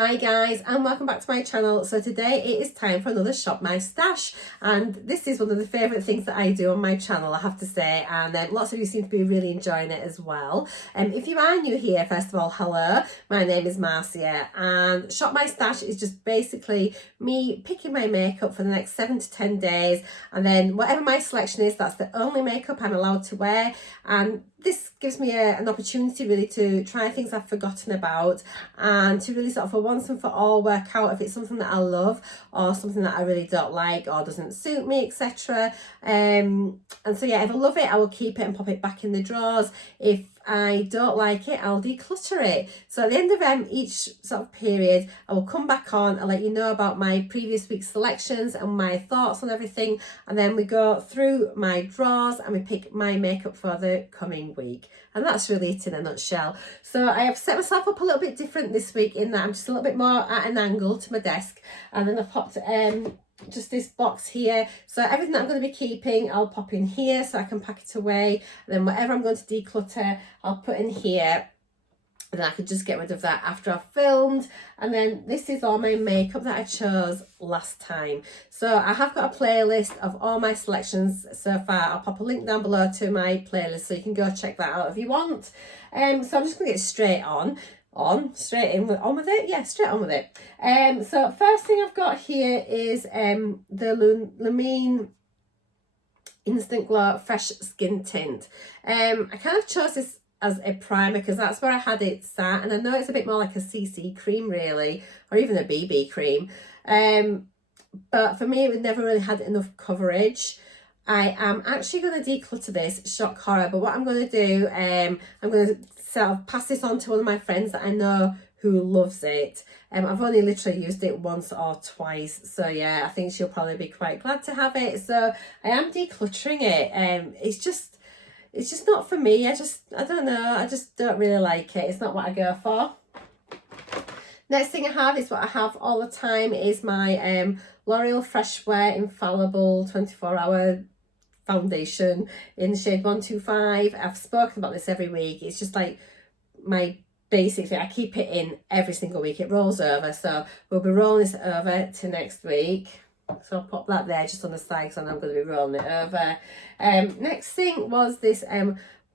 Hi guys, and welcome back to my channel. So today it is time for another Shop My Stash, and this is one of the favourite things that I do on my channel, I have to say, and lots of you seem to be really enjoying it as well. If you are new here, first of all, hello, my name is Marcia, and Shop My Stash is just basically me picking my makeup for the next 7 to 10 days, and then whatever my selection is, that's the only makeup I'm allowed to wear. And this gives me an opportunity really to try things I've forgotten about, and to really sort of for once and for all work out if it's something that I love or something that I really don't like or doesn't suit me, etc. And so yeah, if I love it, I will keep it and pop it back in the drawers. If I don't like it, I'll declutter it. So at the end of each sort of period, I will come back on, I'll let you know about my previous week's selections and my thoughts on everything, and then we go through my drawers and we pick my makeup for the coming week. And that's really it in a nutshell. So I have set myself up a little bit different this week in that I'm just a little bit more at an angle to my desk, and then I've popped just this box here, so everything that I'm going to be keeping I'll pop in here so I can pack it away, and then whatever I'm going to declutter I'll put in here, and then I could just get rid of that after I've filmed. And then this is all my makeup that I chose last time. So I have got a playlist of all my selections so far. I'll pop a link down below to my playlist so you can go check that out if you want. So I'm just going to get straight on with it. So first thing I've got here is the Lumine Instant Glow Fresh Skin Tint. I kind of chose this as a primer because that's where I had it sat, and I know it's a bit more like a CC cream really, or even a BB cream, but for me it never really had enough coverage. I am actually going to declutter this, shock horror, but what I'm going to do, I'm going to sort of pass this on to one of my friends that I know who loves it. I've only literally used it once or twice, so yeah, I think she'll probably be quite glad to have it. So I am decluttering it. It's just not for me. I don't know, I just don't really like it. It's not what I go for. Next thing I have is what I have all the time, is my L'Oreal Fresh Wear Infallible 24-hour foundation in the shade 125. I've spoken about this every week. It's just like my basic thing. I keep it in every single week. It rolls over, so we'll be rolling this over to next week. So I'll pop that there just on the side because I'm going to be rolling it over. Next thing was this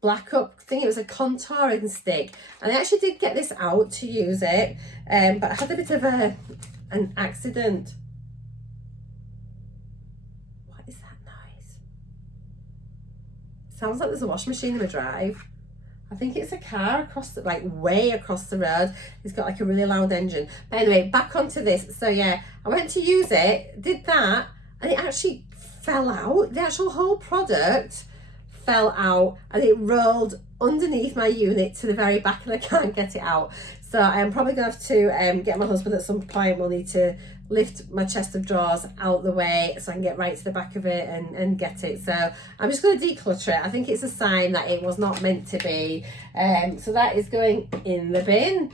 Black Up thing. It was a contouring stick, and I actually did get this out to use it, but I had a bit of an accident. What is that noise? Sounds like there's a washing machine in my drive. I think it's a car across the, like way across the road. It's got like a really loud engine. But anyway, back onto this. So yeah, I went to use it, did that, and it actually fell out. The actual whole product fell out, and it rolled underneath my unit to the very back, and I can't get it out. So I'm probably gonna have to get my husband at some point. We'll need to lift my chest of drawers out the way so I can get right to the back of it and get it. So I'm just going to declutter it. I think it's a sign that it was not meant to be. So that is going in the bin.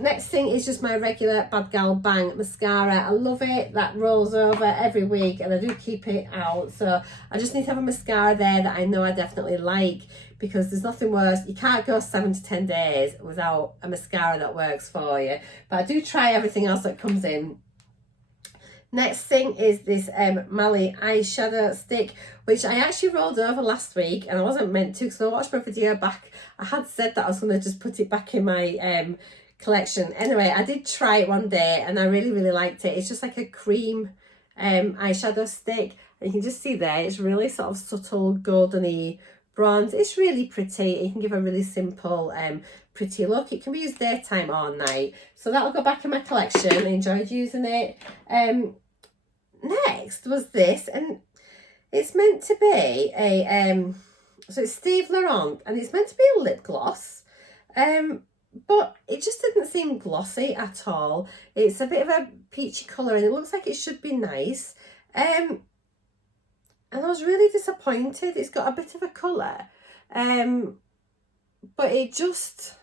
Next thing is just my regular Bad Gal Bang mascara. I love it. That rolls over every week, and I do keep it out. So I just need to have a mascara there that I know I definitely like, because there's nothing worse. You can't go 7 to 10 days without a mascara that works for you. But I do try everything else that comes in. Next thing is this Mally eyeshadow stick, which I actually rolled over last week, and I wasn't meant to, because when I watched my video back, I had said that I was going to just put it back in my collection. Anyway, I did try it one day, and I really, really liked it. It's just like a cream eyeshadow stick, and you can just see there, it's really sort of subtle, goldeny bronze. It's really pretty. It can give a really simple pretty look. It can be used daytime or night, so that'll go back in my collection. I enjoyed using it. Next was this, and it's meant to be a so it's Steve Laurent, and it's meant to be a lip gloss, but it just didn't seem glossy at all. It's a bit of a peachy colour, and it looks like it should be nice, and I was really disappointed. It's got a bit of a colour, but it just,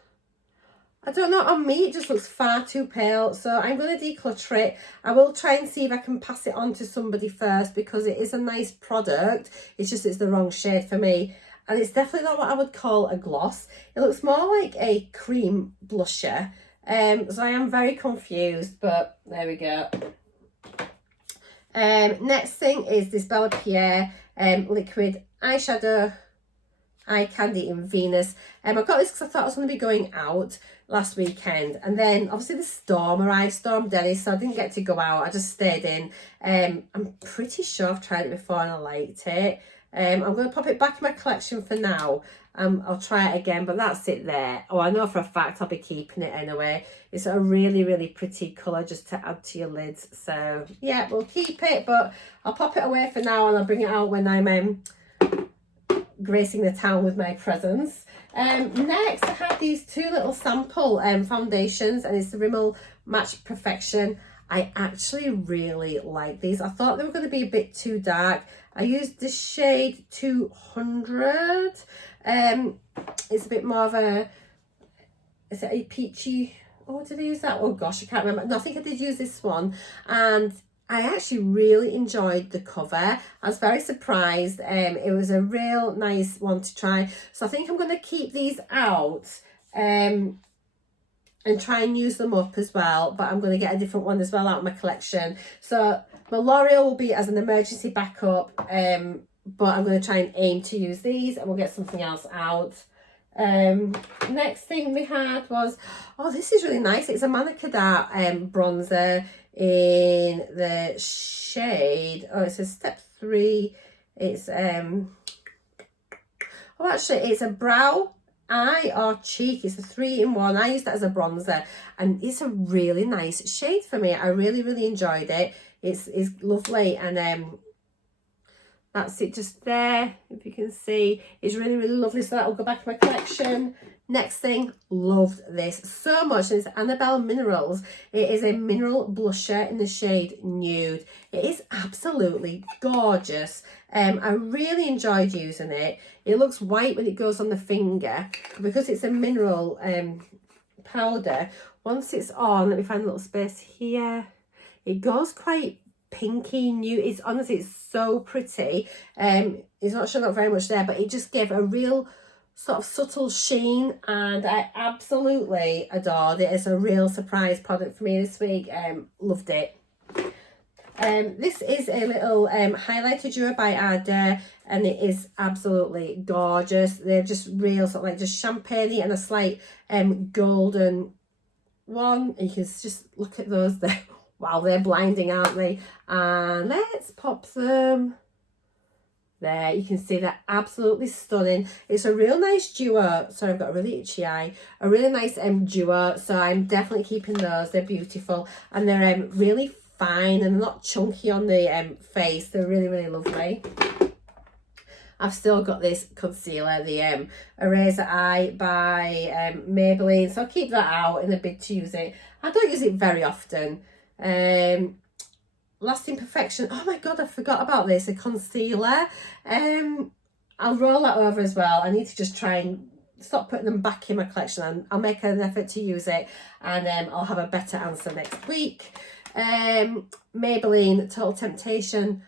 I don't know, on me it just looks far too pale. So I'm going to declutter it. I will try and see if I can pass it on to somebody first, because it is a nice product. It's just it's the wrong shade for me, and it's definitely not what I would call a gloss. It looks more like a cream blusher So I am very confused, but there we go. Next thing is this Bella Pierre liquid eyeshadow eye candy in Venus. I got this because I thought I was going to be going out last weekend, and then obviously the storm arrived, Storm Dennis, so I didn't get to go out. I just stayed in. I'm pretty sure I've tried it before and I liked it. I'm going to pop it back in my collection for now. I'll try it again, but that's it there. Oh, I know for a fact I'll be keeping it anyway. It's a really, really pretty colour just to add to your lids. So yeah, we'll keep it, but I'll pop it away for now and I'll bring it out when I'm gracing the town with my presence. Next, I have these two little sample foundations, and it's the Rimmel Match Perfection. I actually really like these. I thought they were going to be a bit too dark. I used the shade 200. It's a bit more of a, is it a peachy? Oh, did I use that? Oh gosh, I can't remember. No, I think I did use this one, and I actually really enjoyed the cover. I was very surprised. It was a real nice one to try. So I think I'm going to keep these out and try and use them up as well. But I'm going to get a different one as well out of my collection. So my L'Oreal will be as an emergency backup. But I'm going to try and aim to use these, and we'll get something else out. Next thing we had was, oh, this is really nice. It's a Monica Dart bronzer in the shade, oh, it says step 3. It's oh, actually it's a brow, eye or cheek. It's a 3-in-1. I use that as a bronzer, and it's a really nice shade for me. I really enjoyed it. It's lovely, and that's it just there, if you can see. It's really lovely, so that'll go back in my collection. Next thing, loved this so much. It's Annabelle Minerals. It is a mineral blusher in the shade Nude. It is absolutely gorgeous. I really enjoyed using it. It looks white when it goes on the finger. Because it's a mineral powder, once it's on, let me find a little space here. It goes quite pinky nude. It's honestly, it's so pretty. It's not showing up very much there, but it just gave a real sort of subtle sheen, and I absolutely adored it. It's a real surprise product for me this week. Loved it. This is a little highlighter duo by Ardell, and it is absolutely gorgeous. They're just real sort of like just champagne and a slight golden one. And you can just look at those there. Wow, they're blinding, aren't they? And let's pop them there. You can see they're absolutely stunning. It's a real nice duo. Sorry, I've got a really itchy eye. A really nice duo, so I'm definitely keeping those. They're beautiful, and they're really fine and not chunky on the face. They're really lovely. I've still got this concealer, the Eraser Eye by Maybelline, so I'll keep that out in a bid to use it. I don't use it very often. Lasting Perfection. Oh my god, I forgot about this. A concealer. I'll roll that over as well. I need to just try and stop putting them back in my collection, and I'll make an effort to use it, and I'll have a better answer next week. Maybelline Total Temptation.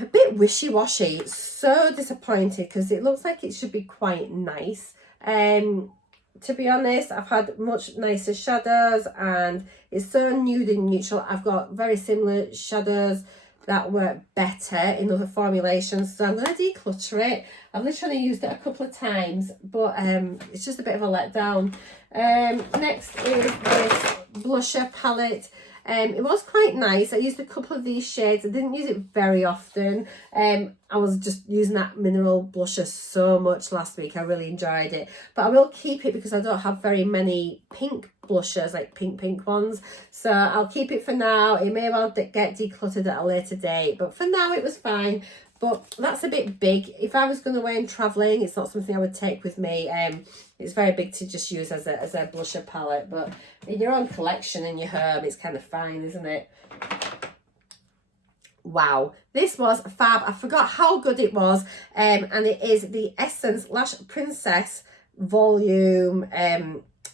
A bit wishy-washy. So disappointed, because it looks like it should be quite nice. To be honest, I've had much nicer shadows, and it's so nude and neutral. I've got very similar shadows that work better in other formulations, so I'm going to declutter it. I've literally used it a couple of times, but it's just a bit of a letdown. Next is this blusher palette. It was quite nice. I used a couple of these shades. I didn't use it very often. I was just using that mineral blusher so much last week. I really enjoyed it. But I will keep it because I don't have very many pink blushers, like pink ones. So I'll keep it for now. It may well get decluttered at a later date, but for now it was fine. But that's a bit big. If I was going away and travelling, it's not something I would take with me. It's very big to just use as a blusher palette. But in your own collection in your home, it's kind of fine, isn't it? Wow, this was fab. I forgot how good it was. And it is the Essence Lash Princess Volume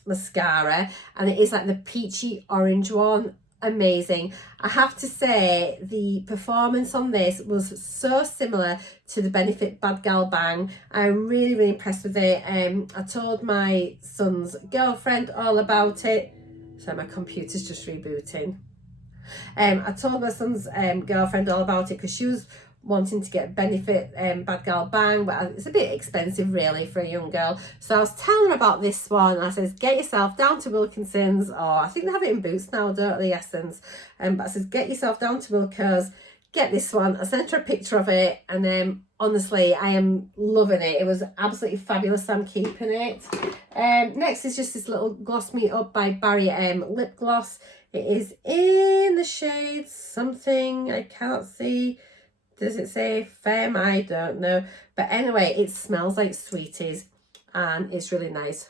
Mascara. And it is like the peachy orange one. amazing. I have to say the performance on this was so similar to the Benefit Bad Gal Bang. I'm really, really impressed with it. I told my son's girlfriend all about it. So my computer's just rebooting. I told my son's girlfriend all about it because she was wanting to get Benefit Bad Gal Bang, but it's a bit expensive really for a young girl. So I was telling her about this one. I says, get yourself down to Wilkinson's, or I think they have it in Boots now, don't they, Essence? But I says, get yourself down to Wilco's, get this one. I sent her a picture of it, and honestly, I am loving it. It was absolutely fabulous. I'm keeping it. Next is just this little Gloss Me Up by Barry lip gloss. It is in the shade something I can't see. Does it say Femme? I don't know. But anyway, it smells like sweeties and it's really nice.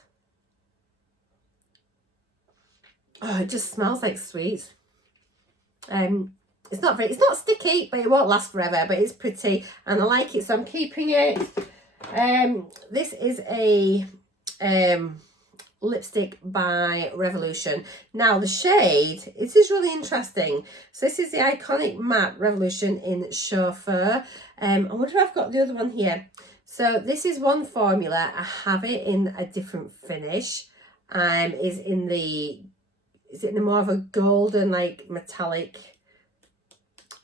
Oh, it just smells like sweets. It's not sticky, but it won't last forever, but it's pretty and I like it, so I'm keeping it. This is a lipstick by Revolution. Now the shade, it is really interesting. So this is the Iconic Matte Revolution in Chauffeur. I wonder if I've got the other one here. So this is one formula. I have it in a different finish. Is in the more of a golden, like metallic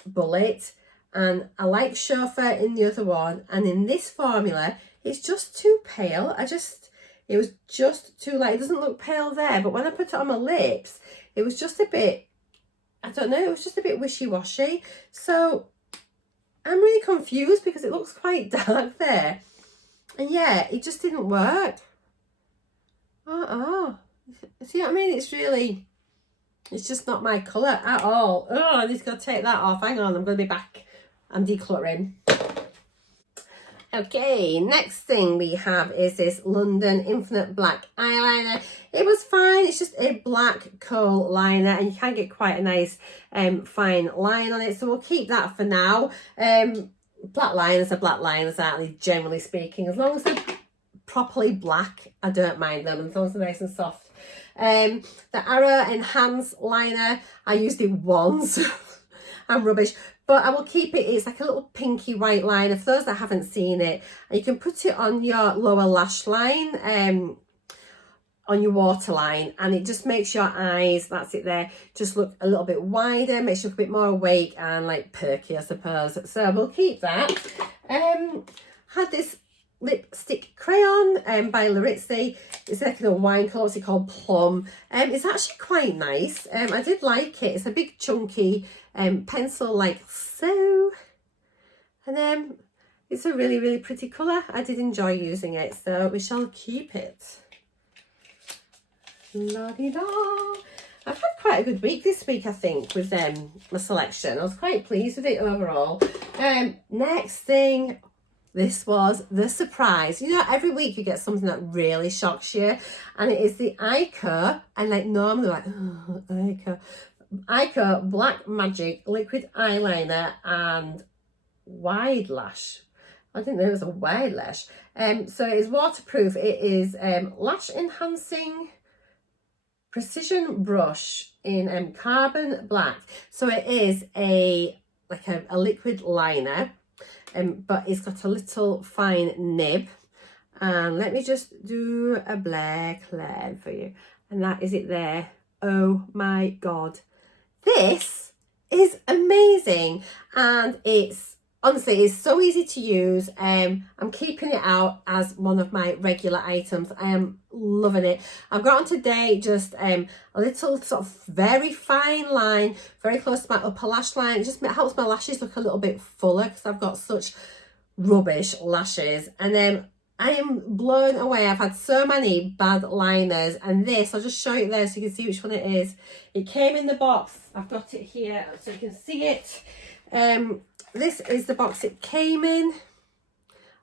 bullet. And I like Chauffeur in the other one. And in this formula, it's just too pale. It was just too light. It doesn't look pale there, but when I put it on my lips, it was just a bit, I don't know, it was just a bit wishy-washy. So I'm really confused because it looks quite dark there. And yeah, it just didn't work. See what I mean? It's just not my colour at all. Oh, I need to go take that off. Hang on, I'm going to be back. I'm decluttering. Okay, next thing we have is this London Infinite Black eyeliner. It was fine. It's just a black kohl liner and you can get quite a nice fine line on it. So we'll keep that for now. Black liners are black liners, aren't they, generally speaking. As long as they're properly black, I don't mind them. As long as they're nice and soft. The Arrow Enhance liner, I used it once. I'm rubbish. But I will keep it. It's like a little pinky white liner for those that haven't seen it. And you can put it on your lower lash line, on your waterline. And it just makes your eyes, that's it there, just look a little bit wider. Makes you look a bit more awake and like perky, I suppose. So we'll keep that. Had this lipstick crayon by Larizzi. It's like a wine colour. What's it called? Plum. It's actually quite nice. I did like it. It's a big chunky pencil like so, and it's a really, really pretty colour. I did enjoy using it, so we shall keep it. La-di-da. I've had quite a good week this week, I think, with my selection. I was quite pleased with it overall. Next thing, this was the surprise. You know, every week you get something that really shocks you, and it is the Ico, and like normally like, oh, Ico Black Magic Liquid Eyeliner and Wide Lash. I didn't know it was a wide lash. So it is waterproof. It is lash enhancing precision brush in carbon black. So it is a liquid liner, but it's got a little fine nib. And let me just do a black line for you. And that is it there. Oh my God. This is amazing. And honestly, it's so easy to use. I'm keeping it out as one of my regular items. I am loving it. I've got on today just a little sort of very fine line, very close to my upper lash line. It just helps my lashes look a little bit fuller because I've got such rubbish lashes. And then I am blown away. I've had so many bad liners, and this, I'll just show you there so you can see which one it is. It came in the box. I've got it here so you can see it. This is the box it came in,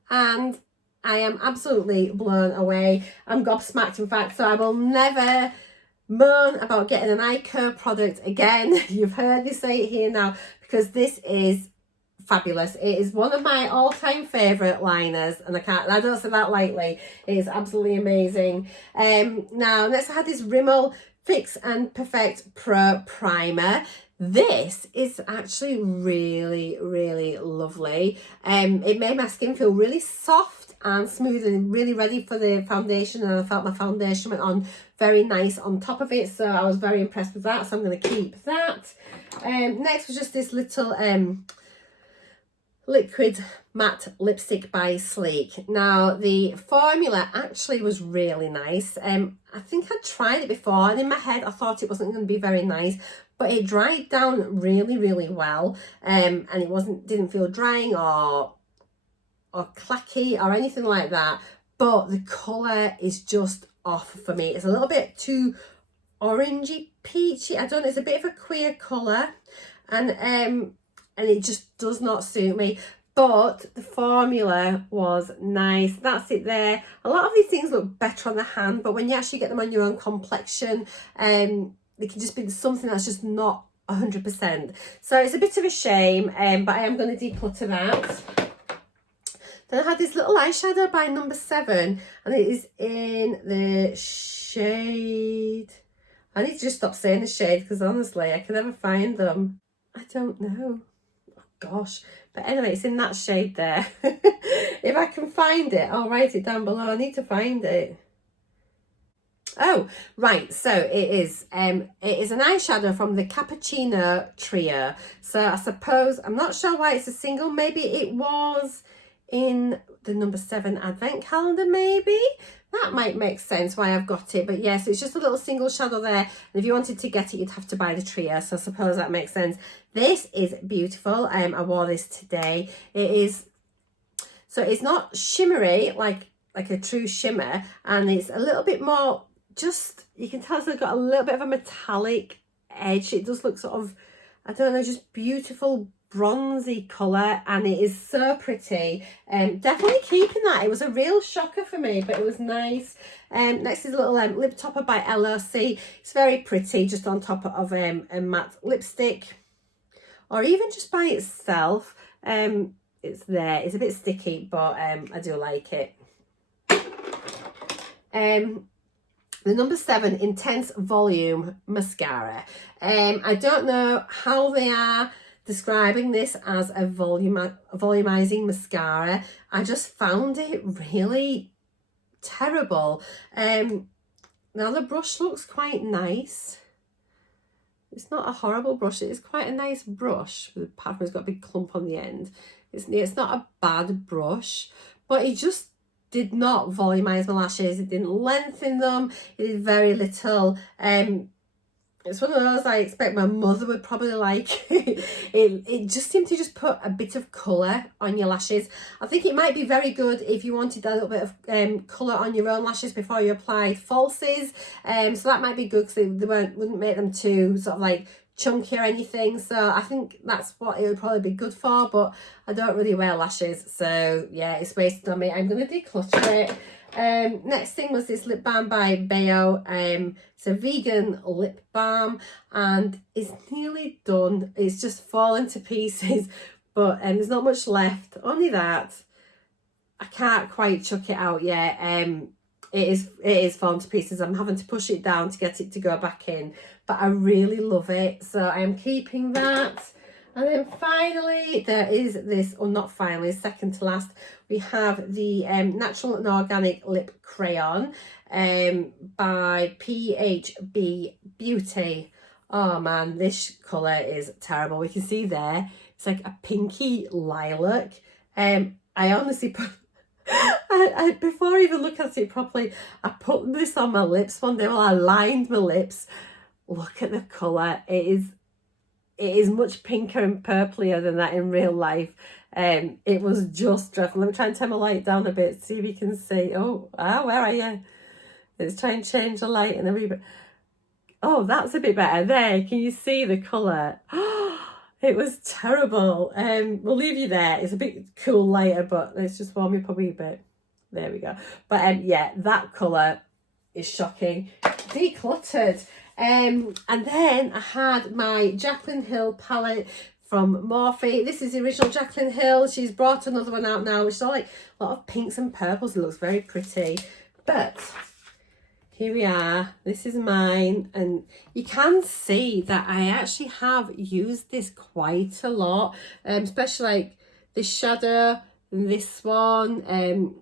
and I am absolutely blown away. I'm gobsmacked, in fact, so I will never moan about getting an Ico product again. You've heard me say it here now, because this is fabulous. It is one of my all-time favourite liners, and I don't say that lightly. It is absolutely amazing. Now, next I had this Rimmel Fix and Perfect Pro Primer. This is actually really, really lovely. It made my skin feel really soft and smooth and really ready for the foundation, and I felt my foundation went on very nice on top of it, so I was very impressed with that, so I'm going to keep that. Next was just this little liquid matte lipstick by Sleek. Now the formula actually was really nice. I think I tried it before, and in my head I thought it wasn't going to be very nice, but it dried down really, really well, and it didn't feel drying or clacky or anything like that, but the colour is just off for me. It's a little bit too orangey peachy. I don't know, it's a bit of a queer colour, and it just does not suit me. But the formula was nice. That's it there. A lot of these things look better on the hand, but when you actually get them on your own complexion, they can just be something that's just not 100%. So it's a bit of a shame, but I am going to declutter that. Then I had this little eyeshadow by number 7, and it is in the shade... I need to just stop saying the shade, because honestly, I can never find them. I don't know. Oh, gosh. But anyway, it's in that shade there. If I can find it, I'll write it down below. I need to find it. Oh, right. So it is an eyeshadow from the Cappuccino Trio. So I suppose, I'm not sure why it's a single. Maybe it was in the number 7 advent calendar, maybe. That might make sense why I've got it. But yes, it's just a little single shadow there. And if you wanted to get it, you'd have to buy the trio. So I suppose that makes sense. This is beautiful. I wore this today. It is, so it's not shimmery like a true shimmer. And it's a little bit more, just, you can tell it's got a little bit of a metallic edge. It does look sort of, I don't know, just beautiful bronzy colour, and it is so pretty. Definitely keeping that. It was a real shocker for me, but it was nice. Next is a little lip topper by LOC. It's very pretty, just on top of a matte lipstick, or even just by itself. It's there. It's a bit sticky, but I do like it. The number 7 Intense Volume Mascara. I don't know how they are describing this as a volumizing mascara. I just found it really terrible. Now the brush looks quite nice. It's not a horrible brush. It is quite a nice brush, apart from it's got a big clump on the end. It's not a bad brush, but it just did not volumize my lashes. It didn't lengthen them. It did very little. It's one of those I expect my mother would probably like. It just seemed to just put a bit of colour on your lashes. I think it might be very good if you wanted a little bit of colour on your own lashes before you applied falsies. So that might be good, because they wouldn't make them too sort of like chunky or anything. So I think that's what it would probably be good for, but I don't really wear lashes, so yeah, it's wasted on me. I'm going to declutter it. Next thing was this lip balm by Beo. It's a vegan lip balm, and it's nearly done. It's just fallen to pieces, but there's not much left. Only that I can't quite chuck it out yet. It is fallen to pieces. I'm having to push it down to get it to go back in, but I really love it, so I am keeping that. And then finally, there is this, or not finally, second to last, we have the Natural and Organic Lip Crayon by PHB Beauty. Oh man, this colour is terrible. We can see there, it's like a pinky lilac. I honestly put, I before I even look at it properly, I put this on my lips one day while I lined my lips. Look at the colour. It is much pinker and purplier than that in real life. It was just dreadful. Let me try and turn my light down a bit, see if you can see. Where are you? Let's try and change the light in a wee bit. Oh, that's a bit better. There, can you see the colour? It was terrible. We'll leave you there. It's a bit cool later, but let's just warm you up a wee bit. There we go. But yeah, that colour is shocking. Decluttered. And then I had my Jaclyn Hill palette from Morphe. This is the original Jaclyn Hill. She's brought another one out now, which is all like a lot of pinks and purples. It looks very pretty. But Here we are, this is mine, and you can see that I actually have used this quite a lot, especially like this shadow and this one.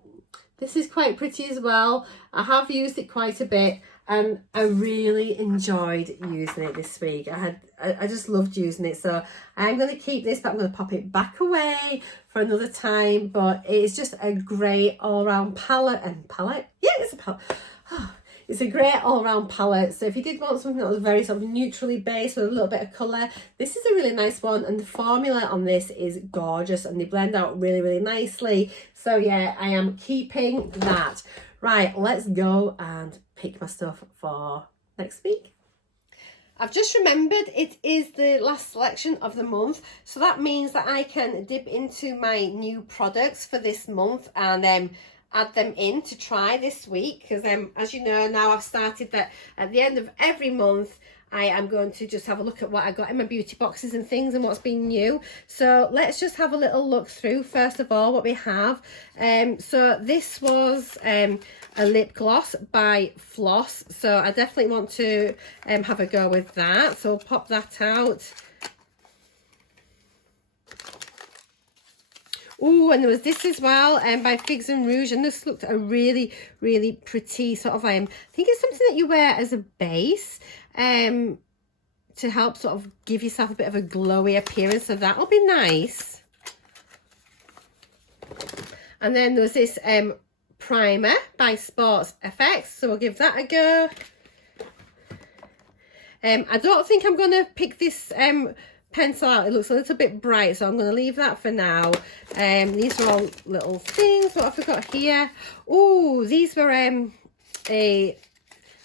This is quite pretty as well. I have used it quite a bit and I really enjoyed using it this week. I just loved using it, so I'm going to keep this, but I'm going to pop it back away for another time. But it's just a great all-round palette, yeah, it's a palette. It's a great all-round palette, so if you did want something that was very sort of neutrally based with a little bit of colour, this is a really nice one, and the formula on this is gorgeous and they blend out really, really nicely. So yeah, I am keeping that. Right, let's go and pick my stuff for next week. I've just remembered it is the last selection of the month, so that means that I can dip into my new products for this month and add them in to try this week, because as you know, now I've started that at the end of every month I am going to just have a look at what I got in my beauty boxes and things and what's been new. So let's just have a little look through first of all what we have. So this was a lip gloss by Floss, so I definitely want to have a go with that, so I'll pop that out. Oh, and there was this as well, by Figs and Rouge, and this looked a really, really pretty sort of, I think it's something that you wear as a base, to help sort of give yourself a bit of a glowy appearance, so that will be nice. And then there was this primer by Sports FX, so we'll give that a go. I don't think I'm going to pick this pencil out. It looks a little bit bright, so I'm going to leave that for now. These are all little things. What have we got here? Oh, these were a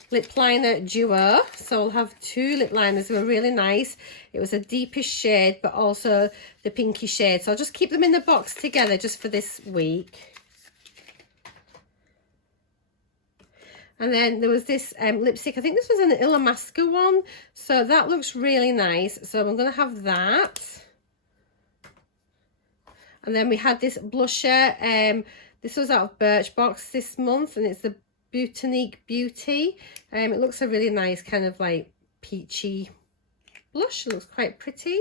lip liner duo, so I'll have two lip liners. They were really nice. It was a deepish shade but also the pinky shade, so I'll just keep them in the box together just for this week. And then there was this lipstick. I think this was an Illamasqua one. So that looks really nice. So I'm going to have that. And then we had this blusher. This was out of Birchbox this month, and it's the Botanique Beauty. It looks a really nice kind of like peachy blush. It looks quite pretty.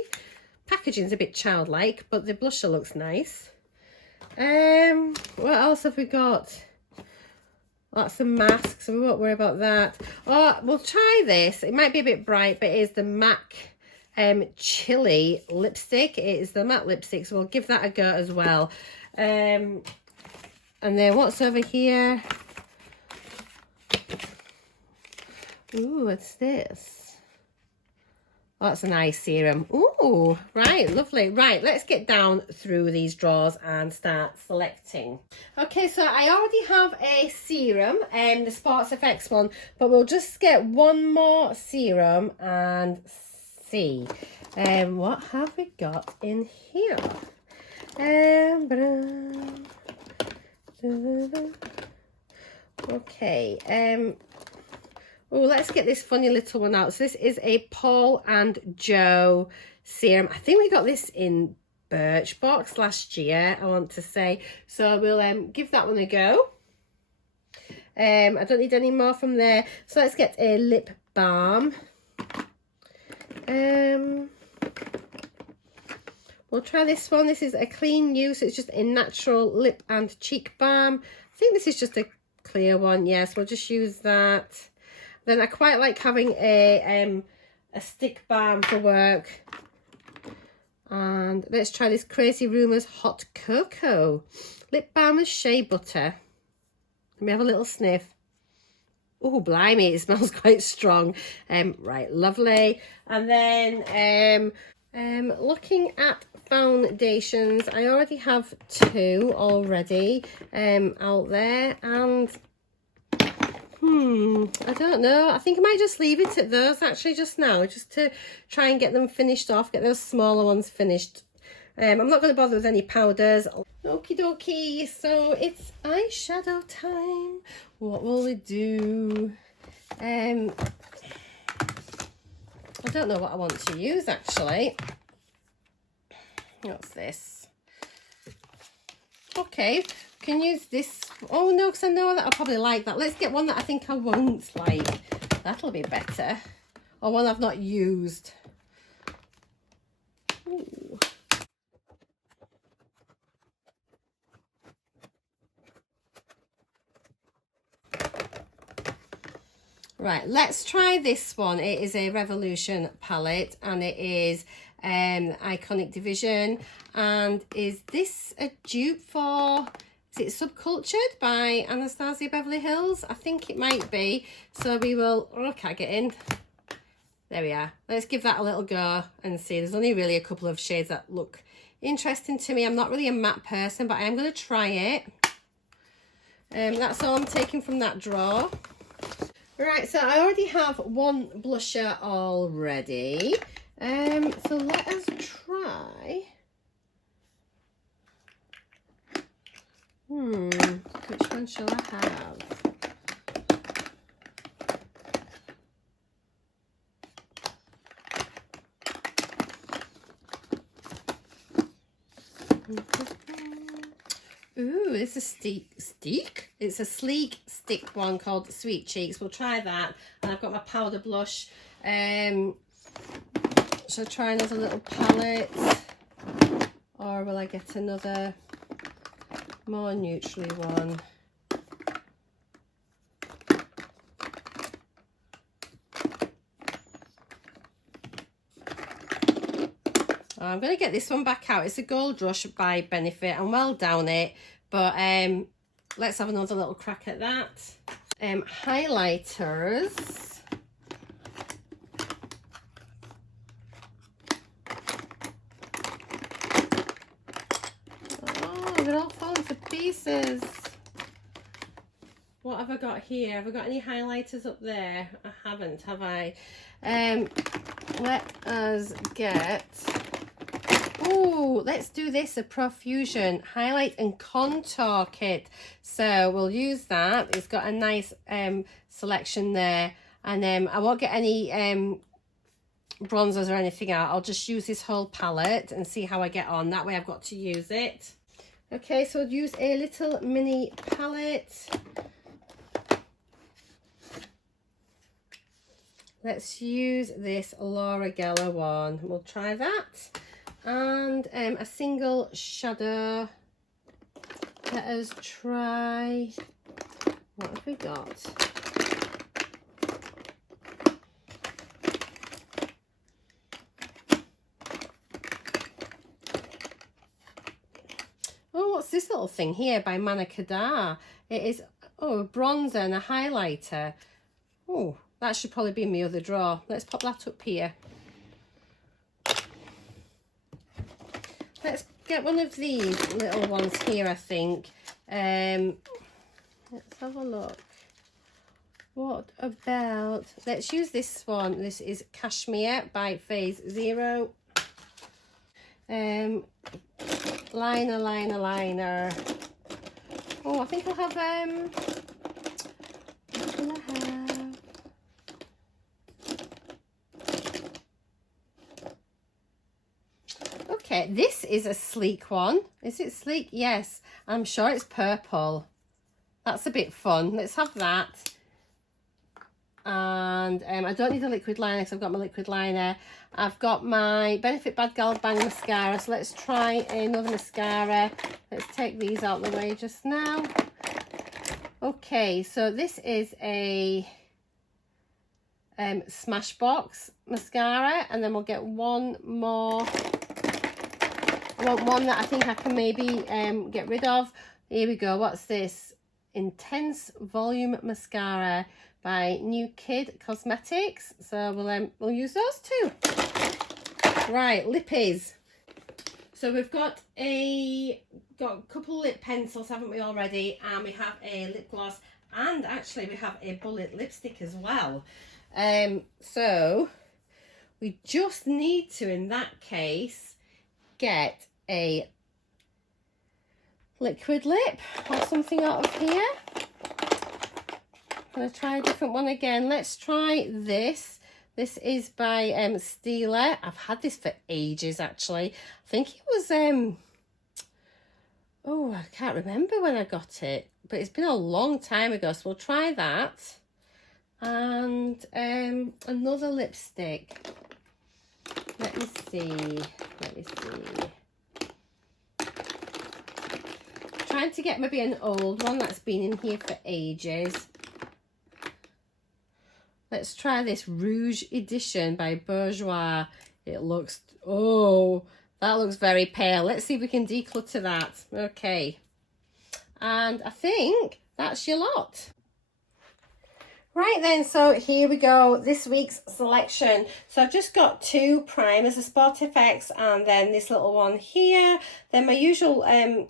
Packaging's a bit childlike, but the blusher looks nice. What else have we got? Lots of masks, so we won't worry about that. Oh, we'll try this. It might be a bit bright, but it is the MAC Chili lipstick. It is the matte lipstick, so we'll give that a go as well. And then what's over here? Ooh, what's this? Oh, that's an eye serum. Ooh, right, lovely. Right, let's get down through these drawers and start selecting. Okay, so I already have a serum, the Sports FX one, but we'll just get one more serum and see. What have we got in here? Okay, oh, let's get this funny little one out. So this is a Paul and Joe serum. I think we got this in Birchbox last year, I want to say. So we'll give that one a go. I don't need any more from there. So let's get a lip balm. We'll try this one. This is a Clean You, so it's just a natural lip and cheek balm. I think this is just a clear one. Yes, we'll just use that. Then I quite like having a stick balm for work. And let's try this Crazy Rumours Hot Cocoa lip balm with shea butter. Let me have a little sniff. Oh, blimey, it smells quite strong. Right, lovely. And then looking at foundations, I already have two already out there, and I don't know. I think I might just leave it at those actually just now, just to try and get them finished off, get those smaller ones finished. I'm not going to bother with any powders. Okie dokie, so it's eyeshadow time. What will we do? I don't know what I want to use actually. What's this? Okay, can use this. Oh no, because I know that I'll probably like that. Let's get one that I think I won't like. That'll be better. Or one I've not used. Ooh. Right, let's try this one. It is a Revolution palette and it is Iconic Division. And is this a dupe for, is it Subcultured by Anastasia Beverly Hills? I think it might be. So we will, oh, I can't get in. There we are. Let's give that a little go and see. There's only really a couple of shades that look interesting to me. I'm not really a matte person, but I am going to try it. That's all I'm taking from that drawer. Right, so I already have one blusher already. So let us try. Which one shall I have? Ooh, it's a steak. It's a sleek stick one called Sweet Cheeks. We'll try that. And I've got my powder blush. Shall I try another little palette? Or will I get another more neutrally one? I'm going to get this one back out. It's a Gold Rush by Benefit. I'm well down it, but let's have another little crack at that. Highlighters. Oh, they're all falling to pieces. What have I got here? Have I got any highlighters up there? I haven't, have I? Let us get... Oh, let's do this, a Profusion Highlight and Contour Kit. So we'll use that. It's got a nice selection there. And I won't get any bronzers or anything out. I'll just use this whole palette and see how I get on. That way I've got to use it. Okay, so I'll use a little mini palette. Let's use this Laura Geller one. We'll try that. And a single shadow. Let us try, what have we got? Oh, what's this little thing here by Manna Kadar? It is, oh, a bronzer and a highlighter. Oh, that should probably be in my other drawer. Let's pop that up here. Let's get one of these little ones here, I think. Let's have a look. What about, let's use this one. This is Cashmere by Phase Zero. Liner. Oh, I think I'll have, what will I have? Okay, this is a sleek one. Is it sleek? Yes, I'm sure it's purple. That's a bit fun. Let's have that. And I don't need a liquid liner because I've got my liquid liner. I've got my Benefit Bad Gal Bang mascara. So let's try another mascara. Let's take these out of the way just now. Okay, so this is a Smashbox mascara. And then we'll get one more. I want one that I think I can maybe get rid of. Here we go. What's this? Intense Volume Mascara by New Kid Cosmetics. So we'll use those too. Right, lippies. So we've got a couple lip pencils, haven't we already? And we have a lip gloss, and actually we have a bullet lipstick as well. So we just need to, in that case, get a liquid lip or something out of here. I'm going to try a different one again. Let's try this. This is by Stila. I've had this for ages, actually. I think it was Oh, I can't remember when I got it, but it's been a long time ago, so we'll try that. And another lipstick. Let me see. Trying to get maybe an old one that's been in here for ages. Let's try this Rouge Edition by Bourjois. It looks, oh, that looks very pale. Let's see if we can declutter that. Okay. And I think that's your lot. Right then, so here we go, this week's selection. So I've just got 2 primers, a Sport FX and then this little one here. Then my usual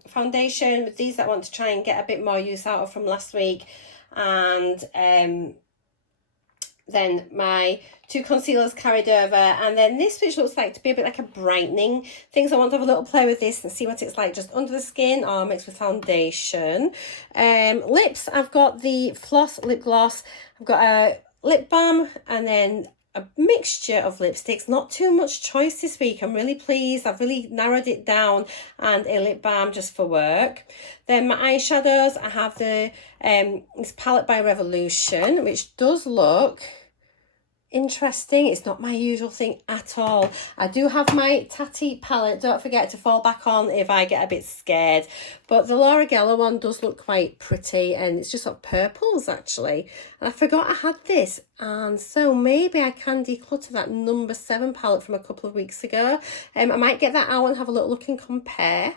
foundation with these that I want to try and get a bit more use out of from last week. And then my 2 concealers carried over, and then this which looks like to be a bit like a brightening. Things I want to have a little play with this and see what it's like just under the skin or mixed with foundation. Lips, I've got the Floss lip gloss, I've got a lip balm, and then a mixture of lipsticks. Not too much choice this week. I'm really pleased. I've really narrowed it down, and a lip balm just for work. Then my eyeshadows, I have the this palette by Revolution, which does look interesting. It's not my usual thing at all. I do have my Tatty palette, don't forget to fall back on if I get a bit scared, but the Laura Geller one does look quite pretty, and it's just sort of purples actually, and I forgot I had this, and so maybe I can declutter that number 7 palette from a couple of weeks ago. I might get that out and have a little look and compare.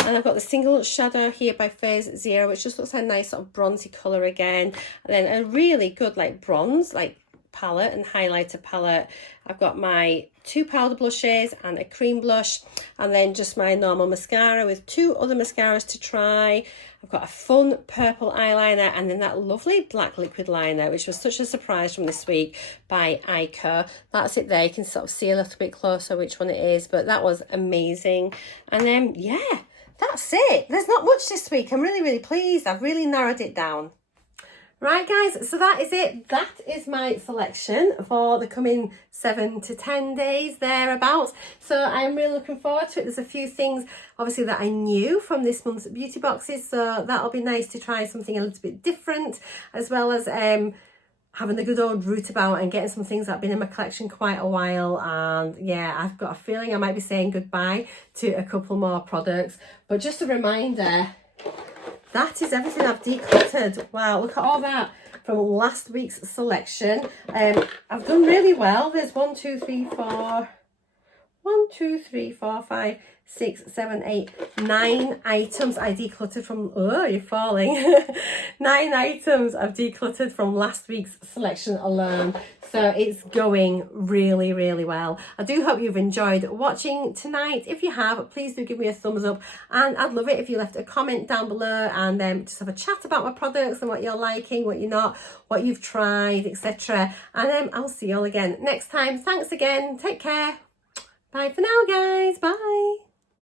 And I've got the single shadow here by Phase Zero, which just looks like a nice sort of bronzy colour again, and then a really good like bronze like palette and highlighter palette. I've got my 2 powder blushes and a cream blush, and then just my normal mascara with 2 other mascaras to try. I've got a fun purple eyeliner, and then that lovely black liquid liner, which was such a surprise from this week by Ico. That's it there. You can sort of see a little bit closer which one it is, but that was amazing. And then yeah, that's it. There's not much this week. I'm really pleased. I've really narrowed it down. Right guys, so that is it. That is my selection for the coming 7 to 10 days thereabouts. So I'm really looking forward to it. There's a few things obviously that I knew from this month's beauty boxes, so that'll be nice to try something a little bit different, as well as having a good old route about and getting some things that have been in my collection quite a while. And yeah, I've got a feeling I might be saying goodbye to a couple more products, but just a reminder, that is everything I've decluttered. Wow, look at all that from last week's selection. I've done really well. There's 1, 2, 3, 4, 5, 6, 7, 8, 9 items I decluttered from, oh, you're falling. 9 items I've decluttered from last week's selection alone. So it's going really well. I do hope you've enjoyed watching tonight. If you have, please do give me a thumbs up, and I'd love it if you left a comment down below and just have a chat about my products and what you're liking, what you're not, what you've tried, etc. And I'll see you all again next time. Thanks again. Take care. Bye for now, guys. Bye.